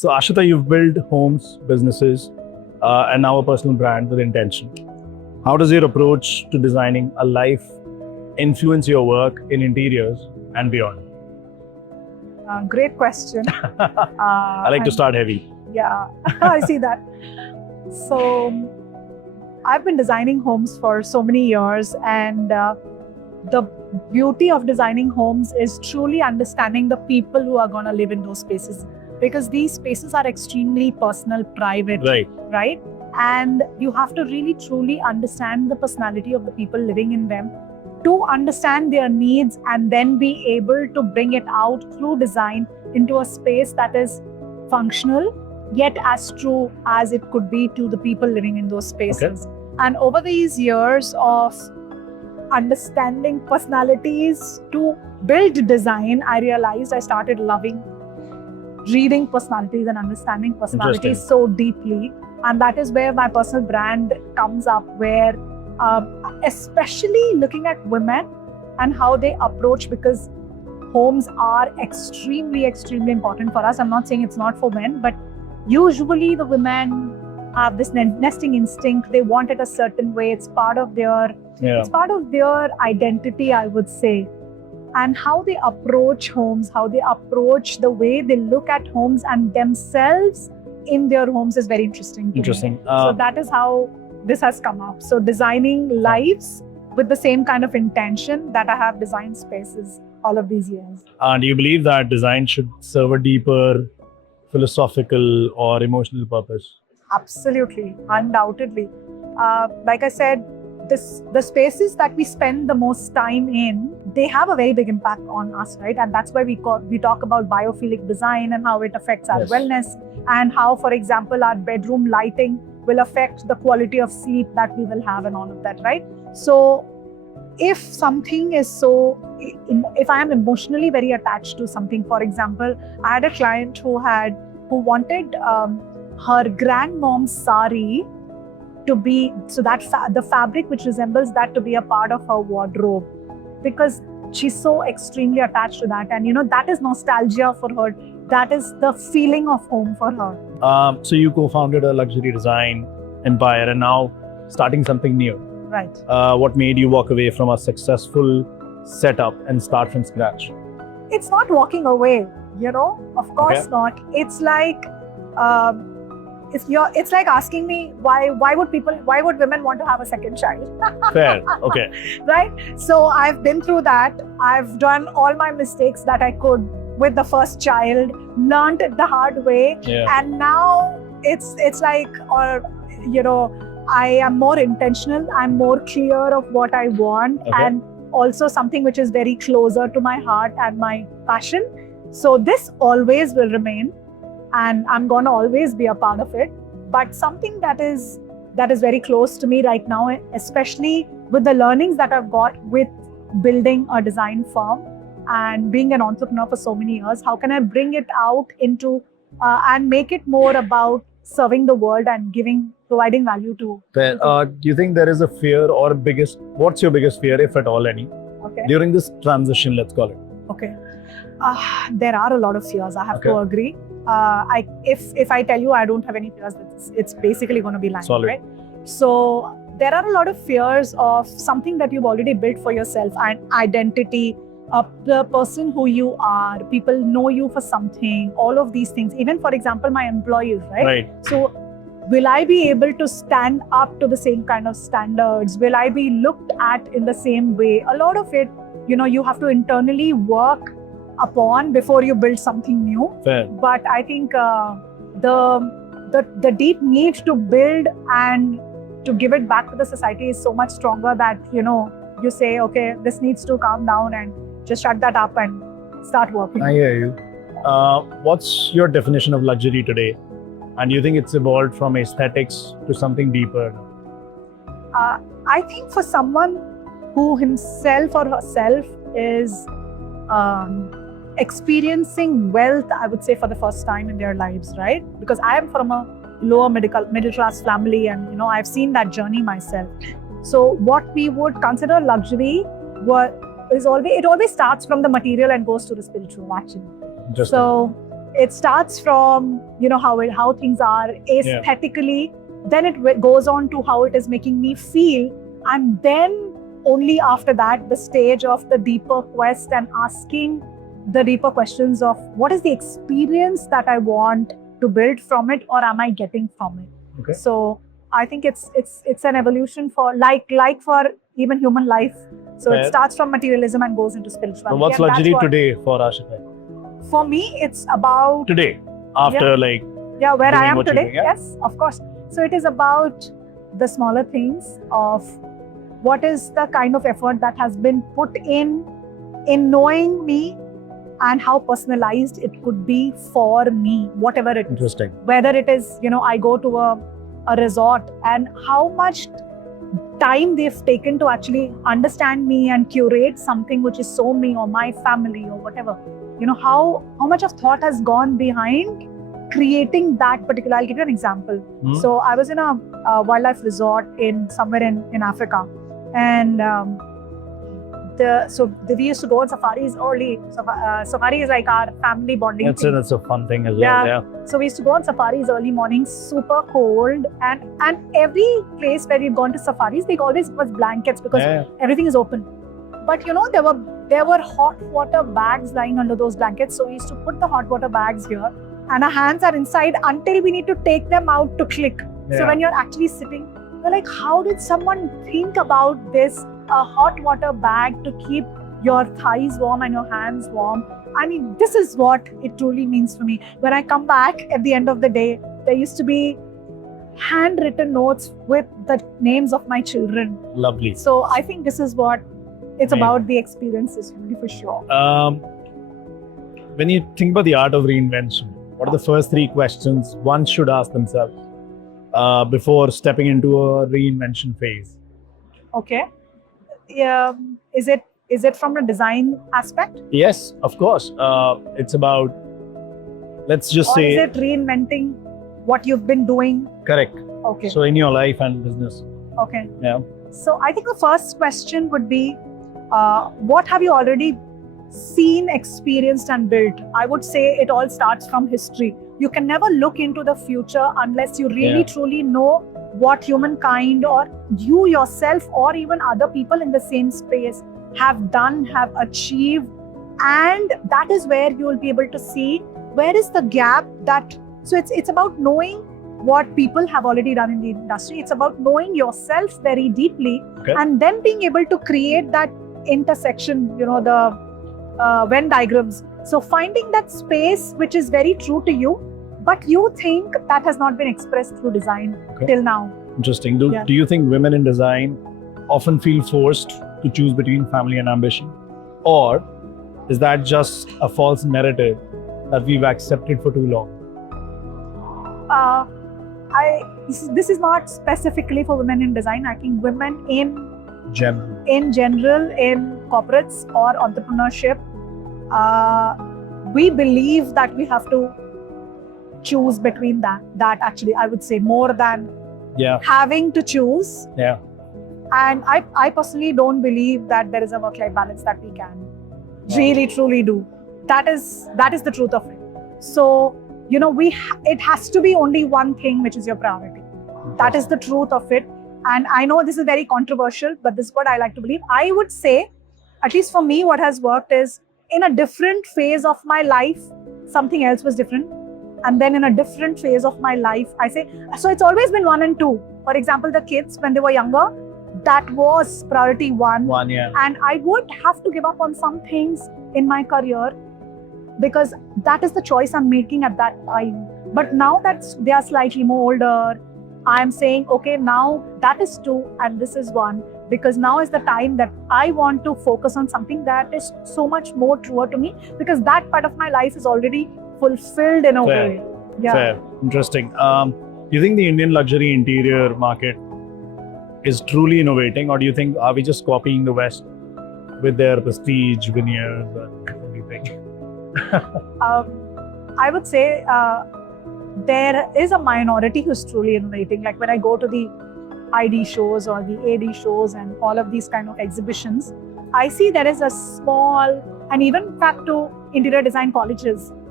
So Aashita, you've built homes, businesses, and now a personal brand with intention. How does your approach to designing a life influence your work in interiors and beyond? Great question. I like to start heavy. Yeah, I see that. So I've been designing homes for so many years, and the beauty of designing homes is truly understanding the people who are going to live in those spaces, because these spaces are extremely personal, private, right? And you have to really truly understand the personality of the people living in them to understand their needs, and then be able to bring it out through design into a space that is functional, yet as true as it could be to the people living in those spaces. Okay. And over these years of understanding personalities to build design, I realized I started loving reading personalities and understanding personalities so deeply. And that is where my personal brand comes up, where especially looking at women and how they approach, because homes are extremely, extremely important for us. I'm not saying it's not for men, but usually the women have this nesting instinct. They want it a certain way. It's part of their identity, I would say. And how they approach homes, how they approach the way they look at homes and themselves in their homes is very interesting. So that is how this has come up. So designing lives with the same kind of intention that I have designed spaces all of these years. Do you believe that design should serve a deeper philosophical or emotional purpose? Absolutely, undoubtedly. Like I said, the spaces that we spend the most time in, they have a very big impact on us, right? And that's why we talk about biophilic design and how it affects our wellness, and how, for example, our bedroom lighting will affect the quality of sleep that we will have and all of that, right? So if something is if I am emotionally very attached to something, for example, I had a client who wanted her grandmom's sari to be, so that the fabric which resembles that to be a part of her wardrobe, because she's so extremely attached to that. And that is nostalgia for her. That is the feeling of home for her. So you co-founded a luxury design empire and now starting something new. Right. What made you walk away from a successful setup and start from scratch? It's not walking away, of course not. It's like, it's like asking me why would women want to have a second child? Fair, okay. Right? So I've been through that. I've done all my mistakes that I could with the first child, learned it the hard way. And now it's like, I am more intentional. I'm more clear of what I want, and also something which is very closer to my heart and my passion. So this always will remain, and I'm going to always be a part of it. But something that is very close to me right now, especially with the learnings that I've got with building a design firm and being an entrepreneur for so many years, how can I bring it out into and make it more about serving the world and providing value to. Do you think there is a fear or what's your biggest fear, if at all any, during this transition, let's call it? Okay. There are a lot of fears, I have to agree. If I tell you I don't have any fears, it's basically going to be lying, right? So there are a lot of fears of something that you've already built for yourself, and identity, the person who you are, people know you for something, all of these things. Even, for example, my employees, right? So will I be able to stand up to the same kind of standards? Will I be looked at in the same way? A lot of it, you have to internally work upon before you build something new. Fair. But I think the deep need to build and to give it back to the society is so much stronger that, you say, okay, this needs to calm down and just shut that up and start working. I hear you. What's your definition of luxury today? And do you think it's evolved from aesthetics to something deeper? I think for someone who himself or herself is experiencing wealth, I would say, for the first time in their lives, right? Because I am from a lower middle class family, and I've seen that journey myself. So what we would consider luxury it always starts from the material and goes to the spiritual, actually. So it starts from how things are aesthetically, then it goes on to how it is making me feel, and then only after that the stage of the deeper quest and asking the deeper questions of what is the experience that I want to build from it, or am I getting from it. Okay. So I think it's an evolution for like for even human life. So Fair. it starts from materialism and goes into spirituality. So what's And that's luxury what- today for Aashita? For me, it's about Today, after like where I doing am what you're today. doing, yeah? Yes, of course. So it is about the smaller things of what is the kind of effort that has been put in knowing me and how personalized it could be for me, whatever it is. interesting. Whether it is, I go to a resort, and how much time they've taken to actually understand me and curate something which is so me or my family or whatever. How much of thought has gone behind creating that particular. I'll give you an example. So I was in a wildlife resort somewhere in Africa, and we used to go on safaris early. Safari is like our family bonding thing. That's a fun thing as well. Yeah. So we used to go on safaris early morning, super cold, and every place where we've gone to safaris, they always give us blankets because everything is open. But there were hot water bags lying under those blankets. So we used to put the hot water bags here, and our hands are inside until we need to take them out to click. So when you're actually sitting, you're like, how did someone think about this? A hot water bag to keep your thighs warm and your hands warm. I mean, this is what it truly means for me. When I come back at the end of the day, there used to be handwritten notes with the names of my children. Lovely. So I think this is what it's about, the experiences, really, for sure. When you think about the art of reinvention, what are the first 3 questions one should ask themselves before stepping into a reinvention phase? Okay. Is it from a design aspect? Yes, of course. It's about, let's just say... Or is it reinventing what you've been doing? Correct. Okay. So in your life and business. Okay. Yeah. So I think the first question would be, what have you already seen, experienced and built? I would say it all starts from history. You can never look into the future unless you really truly know what humankind or you yourself or even other people in the same space have done, have achieved. And that is where you will be able to see where is the gap that... So it's about knowing what people have already done in the industry. It's about knowing yourself very deeply and then being able to create that intersection, the Venn diagrams. So finding that space which is very true to you, but you think that has not been expressed through design till now. Interesting. Do you think women in design often feel forced to choose between family and ambition? Or is that just a false narrative that we've accepted for too long? This is not specifically for women in design. I think women in general, in corporates or entrepreneurship, we believe that we have to choose between that actually, I would say, more than having to choose. And I personally don't believe that there is a work-life balance that we can really truly do. That is the truth of it. So it has to be only one thing which is your priority. That is the truth of it. And I know this is very controversial, but this is what I like to believe. I would say, at least for me, what has worked is in a different phase of my life, something else was different. And then in a different phase of my life, I say, so it's always been 1 and 2. For example, the kids, when they were younger, that was priority 1. And I would have to give up on some things in my career because that is the choice I'm making at that time. But now that they are slightly more older, I'm saying, okay, now that is 2 and this is 1. Because now is the time that I want to focus on something that is so much more truer to me, because that part of my life is already fulfilled in a way. Fair. Interesting. Do you think the Indian luxury interior market is truly innovating, or do you think are we just copying the West with their prestige veneers and everything? I would say there is a minority who's truly innovating. Like when I go to the ID shows or the AD shows and all of these kind of exhibitions, I see there is a small, and even back to interior design colleges,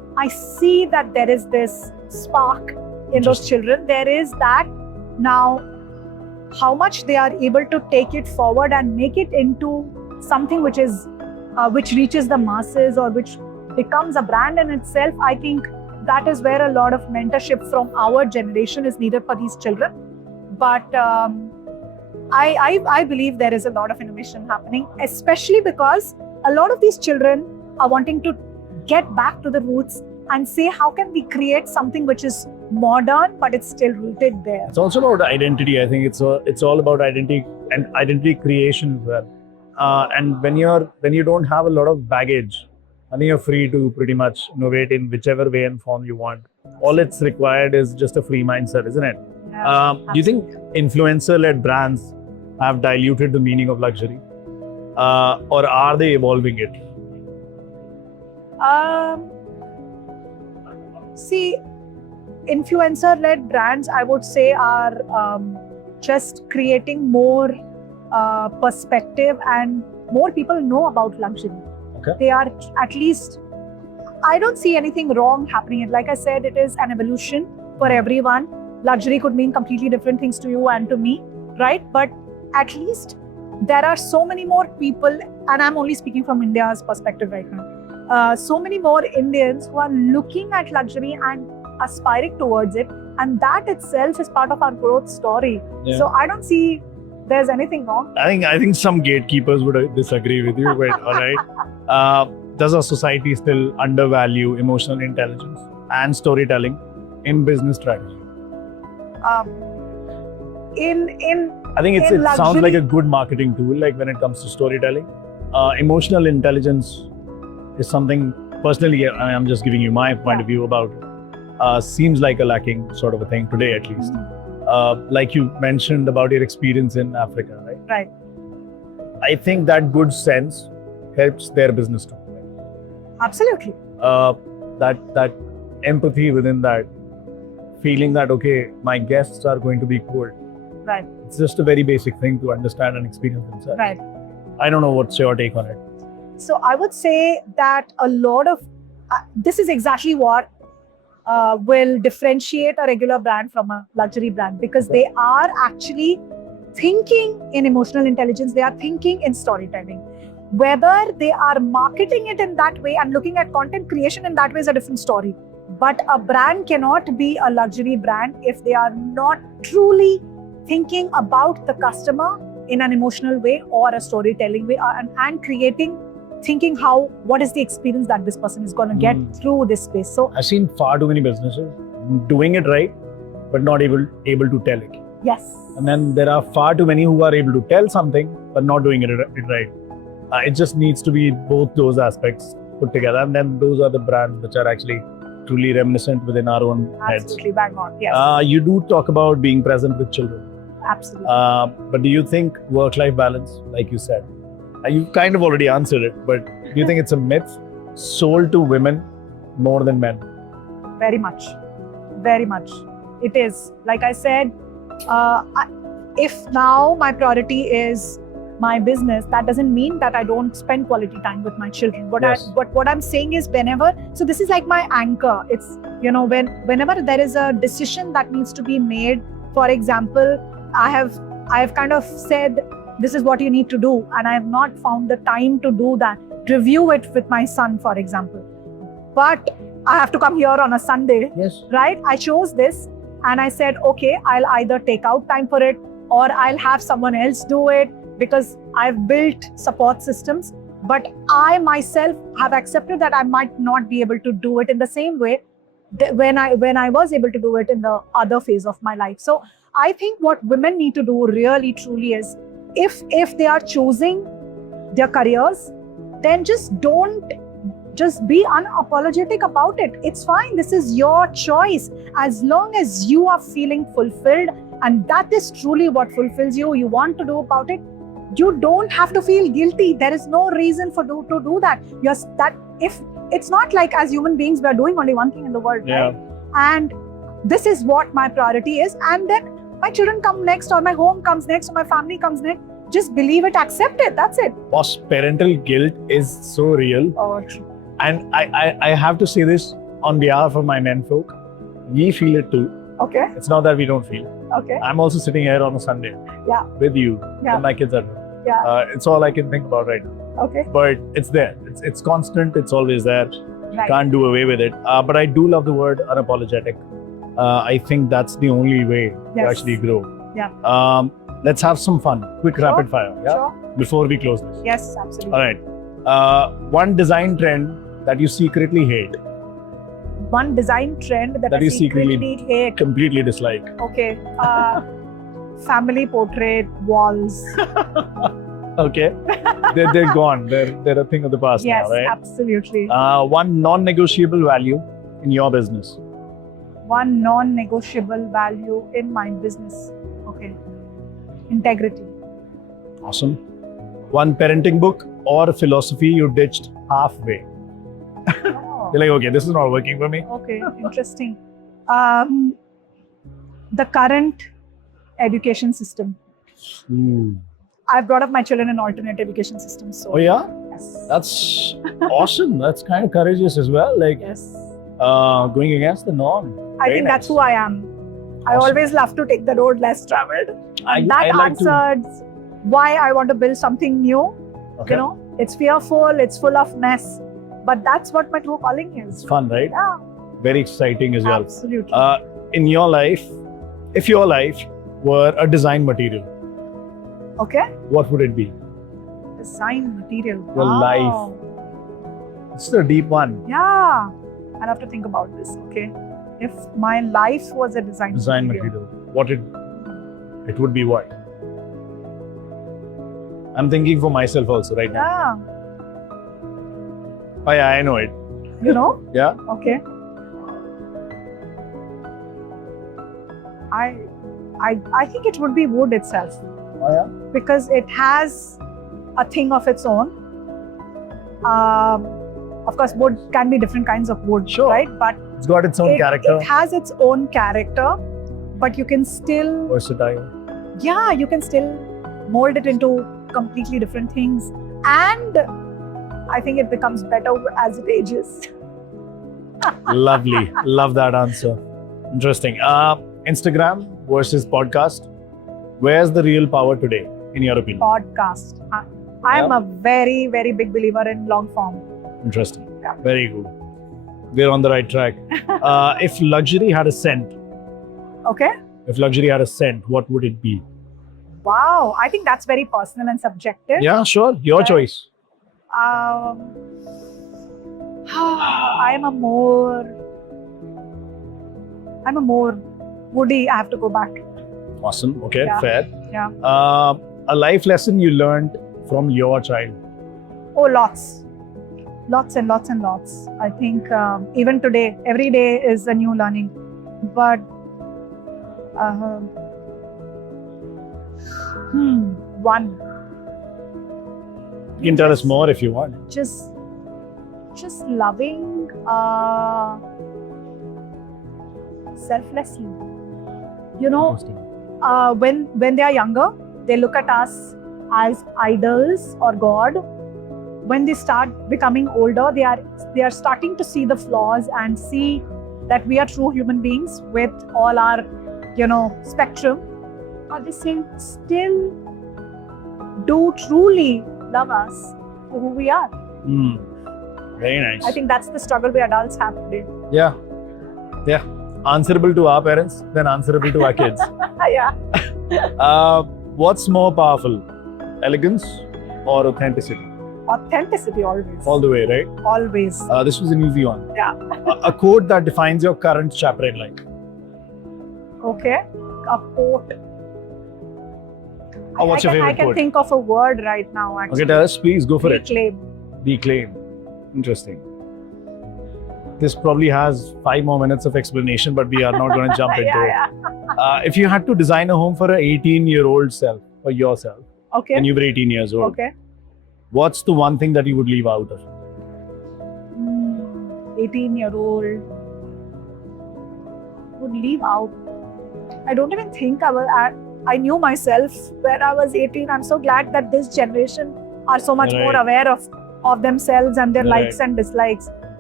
I see that there is this spark in those children. There is that. Now, how much they are able to take it forward and make it into something which is which reaches the masses or which becomes a brand in itself, I think that is where a lot of mentorship from our generation is needed for these children. But I believe there is a lot of innovation happening, especially because a lot of these children are wanting to get back to the roots and say, how can we create something which is modern but it's still rooted there. It's also about identity. I think it's all about identity and identity creation as well. And when you don't have a lot of baggage, I think you're free to pretty much innovate in whichever way and form you want. All it's required is just a free mindset, isn't it? Yeah, Do you think influencer-led brands have diluted the meaning of luxury, or are they evolving it? See, influencer-led brands, I would say, are just creating more perspective and more people know about luxury. Okay. They are at least, I don't see anything wrong happening. Like I said, it is an evolution for everyone. Luxury could mean completely different things to you and to me, right? But at least there are so many more people, and I'm only speaking from India's perspective right now, so many more Indians who are looking at luxury and aspiring towards it, and that itself is part of our growth story. Yeah. So I don't see there's anything wrong. I think some gatekeepers would disagree with you, but all right. Does our society still undervalue emotional intelligence and storytelling in business strategy? I think it sounds luxury, like a good marketing tool. Like when it comes to storytelling, emotional intelligence is something. Personally, I'm just giving you my point of view about it. Seems like a lacking sort of a thing today, at least. Like you mentioned about your experience in Africa, right? Right. I think that good sense helps their business too. Absolutely. That empathy within that, feeling that, okay, my guests are going to be cool. Right. It's just a very basic thing to understand and experience themselves. Right. I don't know what's your take on it. So I would say that a lot of this is exactly what will differentiate a regular brand from a luxury brand, because they are actually thinking in emotional intelligence, they are thinking in storytelling. Whether they are marketing it in that way and looking at content creation in that way is a different story. But a brand cannot be a luxury brand if they are not truly thinking about the customer in an emotional way or a storytelling way, and creating, thinking what is the experience that this person is going to get through this space. So I've seen far too many businesses doing it right, but not able to tell it. yes. And then there are far too many who are able to tell something, but not doing it right. It just needs to be both those aspects put together. And then those are the brands which are actually truly reminiscent within our own heads. Absolutely, bang on. Yes. You do talk about being present with children. Absolutely. But do you think work-life balance, like you said, you kind of already answered it, but do you think it's a myth sold to women more than men? Very much. Very much. It is. Like I said, if now my priority is my business, that doesn't mean that I don't spend quality time with my children. What I'm saying is whenever, so this is like my anchor. It's, whenever there is a decision that needs to be made, for example, I have kind of said, this is what you need to do, and I have not found the time to do that. Review it with my son, for example. But I have to come here on a Sunday, Yes. right? I chose this and I said, okay, I'll either take out time for it or I'll have someone else do it, because I've built support systems. But I myself have accepted that I might not be able to do it in the same way when I was able to do it in the other phase of my life. So I think what women need to do really, truly is, if they are choosing their careers, then just be unapologetic about it. It's fine. This is your choice. As long as you are feeling fulfilled and that is truly what fulfills you, you want to do about it, you don't have to feel guilty. There is no reason to do that. If it's not like as human beings, we are doing only one thing in the world, right? And this is what my priority is. And then my children come next, or my home comes next, or my family comes next. Just believe it, accept it. That's it. Boss, parental guilt is so real. Oh, true. And I have to say this, on behalf of my menfolk, we feel it too. Okay. It's not that we don't feel it. Okay. I'm also sitting here on a Sunday Yeah. with you Yeah. and my kids are home. Yeah. It's all I can think about right now. Okay. But it's there. It's constant. It's always there. Right. Can't do away with it. But I do love the word unapologetic. I think that's the only way to Yes. actually grow. Yeah. Let's have some fun. Quick Sure. rapid fire. Yeah. Sure. Before we close this. Yes, absolutely. All right. One design trend that you secretly hate, One design trend that, That I you secretly- secretly hate. completely dislike. Okay. Family portrait walls. Okay. They're gone. They're a thing of the past Yes, now, right? absolutely. One non-negotiable value in your business. One non-negotiable value in my business. Okay. Integrity. Awesome. One parenting book or philosophy you ditched halfway. Oh, You're like, okay, this is not working for me. okay, interesting. The current education system. I've brought up my children in alternate education systems. So Oh yeah, yes. that's awesome. That's kind of courageous as well. Like Yes. going against the norm. I Very think that's nice. who I am. I Awesome. always love to take the road less traveled. And that I like to- answers why I want to build something new. Okay. You know, it's fearful, it's full of mess. But that's what my true calling It's is. fun, right? Yeah, Very exciting as well. absolutely. In your life, if your life were a design material, Okay. what would it be? Design material. Your Wow. life. It's a deep one. Yeah. I'll have to think about this. Okay. If my life was a design Material. What it would be what? I'm thinking for myself also right now. Yeah. Oh yeah, I know it. You know? Yeah. Okay. I think it would be wood itself. Oh yeah. Because it has a thing of its own. Of course, wood can be different kinds of wood, Sure. right? But It's got its own character. it has its own character, but you can still, Versatile. yeah, you can still mold it into completely different things. And I think it becomes better as it ages. Lovely. Love that answer. Interesting. Instagram versus podcast. Where's the real power today, in your opinion? Podcast. I am Yeah. a very, very big believer in long form. Interesting. Yeah. Very good. We're on the right track. If luxury had a scent, Okay. what would it be? Wow. I think that's very personal and subjective. Yeah, sure. Your Right. choice. I'm a more woody. I have to go back. Awesome. Okay, Yeah. fair. Yeah. A life lesson you learned from your child. Oh, lots and lots and lots. I think even today, every day is a new learning. But one, You can tell us more if you want. just loving selflessly. You know, when they are younger, they look at us as idols or God. When they start becoming older, they are starting to see the flaws and see that we are true human beings with all our, spectrum. But they still do truly love us for who we are. Very nice. I think that's the struggle we adults have today. Yeah. Answerable to our parents, then answerable to our kids. Yeah. What's more powerful, elegance or authenticity? Authenticity always. All the way, right? Always. This was an easy one. Yeah. A quote that defines your current chapter in life. Okay. A quote. Oh, what's your favorite I can quote? think of a word right now, actually. Okay, tell us, please go for it. Reclaim. Declaim. Interesting. This probably has 5 more minutes of explanation, but we are not going to jump into Yeah. it. If you had to design a home for an 18-year-old self, or yourself, Okay. and you were 18 years old, Okay. what's the one thing that you would leave out of it? 18-year-old would leave out. I don't even think I knew myself when I was 18. I'm so glad that this generation are so much Right. more aware of themselves and their Right. likes and dislikes.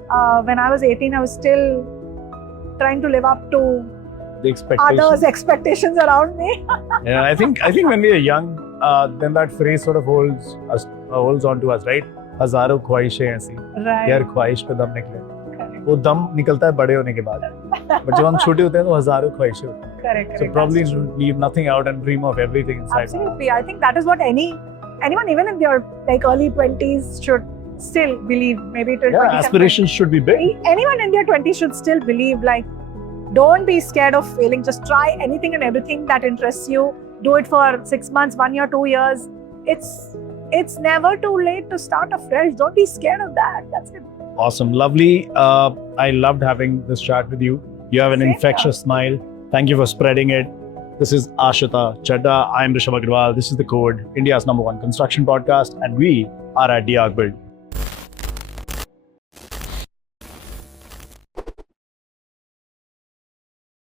when I was 18, I was still trying to live up to The expectation. others' expectations around me. Yeah, I think when we are young, then that phrase sort of holds on to us, right? हजारों ख्वाहिशें ऐसी, यार Right. ख्वाहिश पे दम निकले. Correct. वो दम निकलता है बड़े होने के बाद. But जब हम छोटे होते हैं तो हजारों ख्वाहिशें होती हैं. Correct. So probably leave nothing out and dream of everything inside. Absolutely. I think that is what anyone, even in their like early 20s, should still believe. Maybe till Yeah, 27, aspirations should be big. anyone in their 20s should still believe, like, don't be scared of failing. Just try anything and everything that interests you. Do it for 6 months, 1 year, 2 years. It's never too late to start afresh. Don't be scared of that. That's it. Awesome, lovely. I loved having this chat with you. You have an Same infectious smile. Thank you for spreading it. This is Aashita Chadha. I'm Rishabh Agarwal. This is The Code, India's #1 construction podcast, and we are at Diag Build.